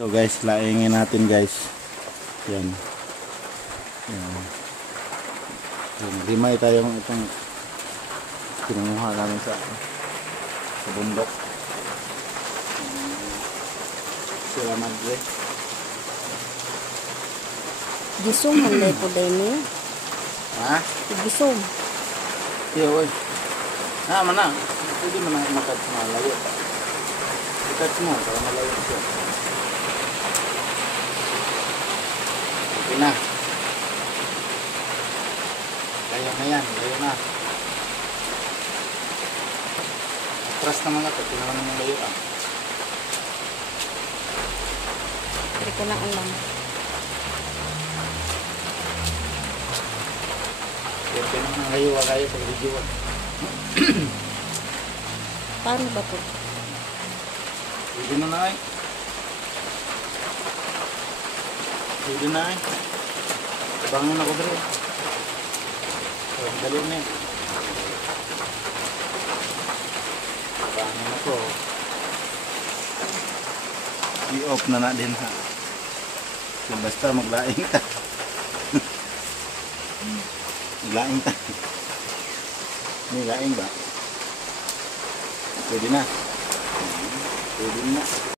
So guys, laingin natin guys. Yan. Yan. Yan. Limay tayong itong kinuha namin sa bundok. Sila madre. Gisong handay po day niya. Ha? Gisong. Iya, oy. Ah, mana? Pwede mo na makat malayo. Ikat mo para malayo siya. Okay na. Layo na yan. Layo na. Atras naman ako. Tinaman naman layo ah. Pwede ko lang ulang. Pwede naman layo kayo pag video. Paano ba po? Pwede na na eh. Pwede na eh. Bangon ako bro. So, dali na eh. Bangon ako. I-off na na din ha. So, basta maglaing ta. Maglaing ta. May laing ba? Pwede na. Pwede na.